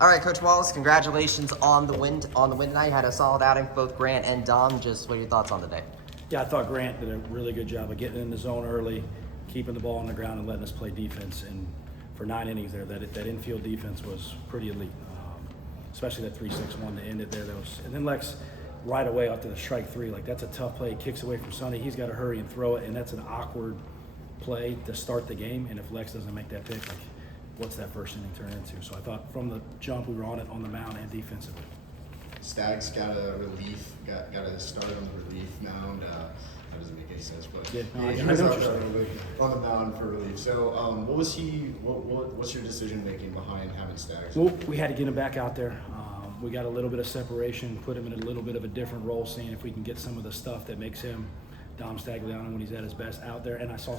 All right, Coach Wallace, congratulations on the win tonight. You had a solid outing for both Grant and Dom. Just what are your thoughts on the day? Yeah, I thought Grant did a really good job of getting in the zone early, keeping the ball on the ground, and letting us play defense. And for 9 innings there, that infield defense was pretty elite, especially that 3-6-1 that ended there. And then Lex, right away after the strike 3, like that's a tough play. He kicks away from Sonny. He's got to hurry and throw it, and that's an awkward play to start the game. And if Lex doesn't make that pick, like what's that first inning turn into? So I thought from the jump we were on it on the mound and defensively. Stags got a relief, got a start on the relief mound. That doesn't make any sense, but yeah, he was out there on the mound for relief. So, what's your decision making behind having Stags? Well, we had to get him back out there. We got a little bit of separation, put him in a little bit of a different role, seeing if we can get some of the stuff that makes him Dom Stagliano when he's at his best out there. And I saw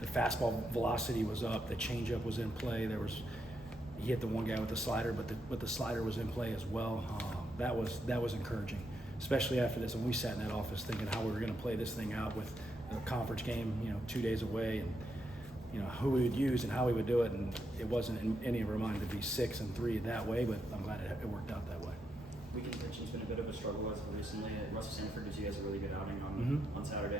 the fastball velocity was up, the changeup was in play. He hit the one guy with the slider, but the slider was in play as well. That was encouraging, especially after this. And we sat in that office thinking how we were going to play this thing out with a conference game, 2 days away, and who we would use and how we would do it. And it wasn't in any of our mind to be 6-3 that way, but I'm glad it worked out that way. Weekend pitching's been a bit of a struggle as of recently. Russell Sanford did you guys a really good outing on Saturday.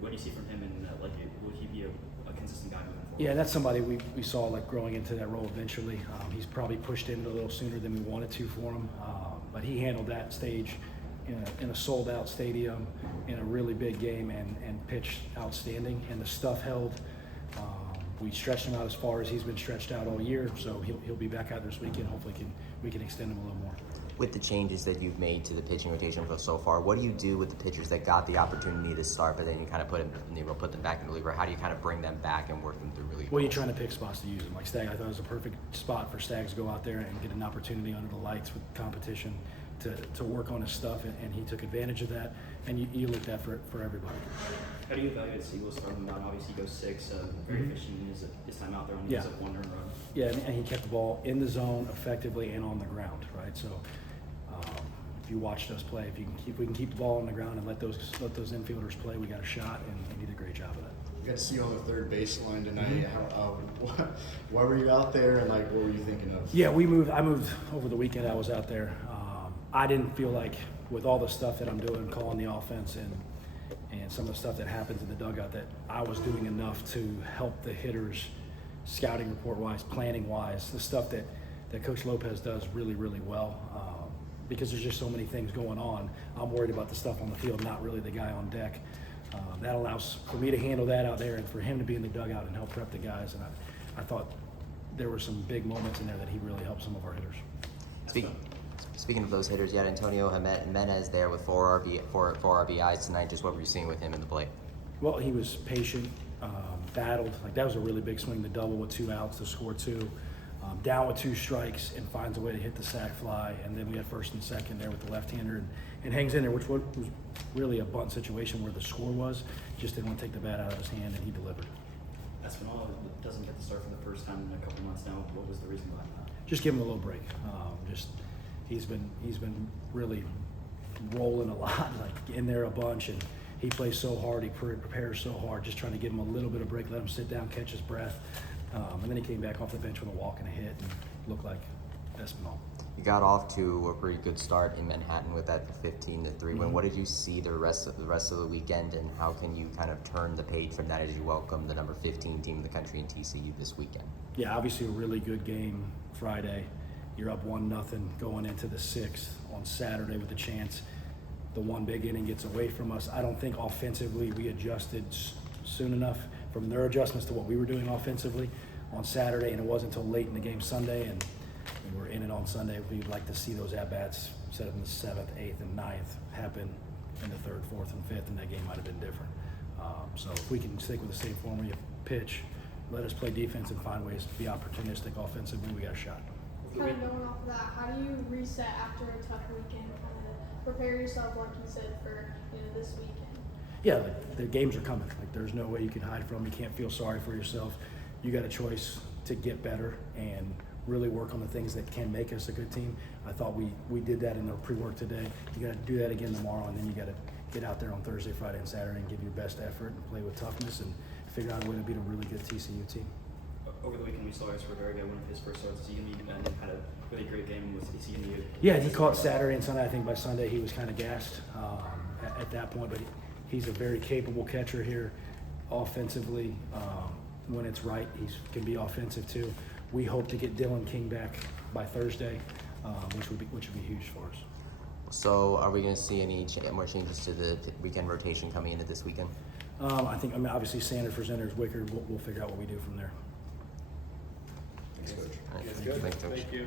What do you see from him, and would he be a consistent guy moving forward? Yeah, that's somebody we saw like growing into that role eventually. He's probably pushed in a little sooner than we wanted to for him, but he handled that stage in a sold-out stadium in a really big game and pitched outstanding, and the stuff held. We stretched him out as far as he's been stretched out all year, so he'll be back out this weekend. Hopefully we can extend him a little more. With the changes that you've made to the pitching rotation so far, what do you do with the pitchers that got the opportunity to start, but then you kind of put them back in the reliever? How do you kind of bring them back and work them through relief? Well, you're trying to pick spots to use them. Like Stag, I thought it was a perfect spot for Stags to go out there and get an opportunity under the lights with competition to work on his stuff, and he took advantage of that. And you look at that for everybody. How do you evaluate Siegel's starting down? Obviously, he goes 6, very efficient in his time out there, and he has a 1 earned run. Yeah, and he kept the ball in the zone effectively and on the ground, right? So if you watched us play, if we can keep the ball on the ground and let those infielders play, we got a shot, and he did a great job of that. We got to see you on the third baseline tonight. Why were you out there, and what were you thinking of? Yeah, I moved over the weekend. I was out there. I didn't feel like with all the stuff that I'm doing, calling the offense and some of the stuff that happens in the dugout, that I was doing enough to help the hitters, scouting report-wise, planning-wise, the stuff that Coach Lopez does really, really well. Because there's just so many things going on. I'm worried about the stuff on the field, not really the guy on deck. That allows for me to handle that out there and for him to be in the dugout and help prep the guys. And I thought there were some big moments in there that he really helped some of our hitters. Speaking of those hitters, you had Antonio Jimenez there with four RBIs tonight. Just what were you seeing with him in the plate? Well, he was patient, battled. Like that was a really big swing, the double with 2 outs to score 2. Down with 2 strikes and finds a way to hit the sac fly, and then we had first and second there with the left-hander and hangs in there, which was really a bunt situation where the score was. Just didn't want to take the bat out of his hand, and he delivered. Espinal doesn't get to start for the first time in a couple months now. What was the reason behind that? Just give him a little break. He's been really rolling a lot, like in there a bunch, and he plays so hard. He prepares so hard. Just trying to give him a little bit of break, let him sit down, catch his breath. And then he came back off the bench with a walk and a hit and looked like Espinal. You got off to a pretty good start in Manhattan with that 15-3 win. What did you see the rest of the weekend, and how can you kind of turn the page from that as you welcome the number 15 team in the country in TCU this weekend? Yeah, obviously a really good game Friday. You're up 1-0 going into the 6th on Saturday with a chance. The one big inning gets away from us. I don't think offensively we adjusted soon enough from their adjustments to what we were doing offensively on Saturday, and it wasn't until late in the game Sunday, and we were in it on Sunday. We'd like to see those at-bats set up in the 7th, 8th, and 9th happen in the 3rd, 4th, and 5th, and that game might have been different. So if we can stick with the same form where you pitch, let us play defense and find ways to be opportunistic offensively, we got a shot. Kind of going off of that, how do you reset after a tough weekend, kind of prepare yourself, like you said, for this weekend? Yeah, the games are coming. There's no way you can hide from them. You can't feel sorry for yourself. You got a choice to get better and really work on the things that can make us a good team. I thought we did that in the pre-work today. You got to do that again tomorrow, and then you got to get out there on Thursday, Friday, and Saturday and give your best effort and play with toughness and figure out a way to beat a really good TCU team. over the weekend we saw Ferraro get one of his first starts. Is he going to be, and had a really great game. Is he going to be? Yeah, he caught Saturday and Sunday. I think by Sunday he was kind of gassed at that point, but he's a very capable catcher here offensively. When it's right, he can be offensive too. We hope to get Dylan King back by Thursday, which would be huge for us. So, are we going to see any more changes to the weekend rotation coming into this weekend? I mean, obviously Sanders for Sanders, Wickard. We'll figure out what we do from there. Thanks, Coach. All right, Good. thanks, Coach. Thank you.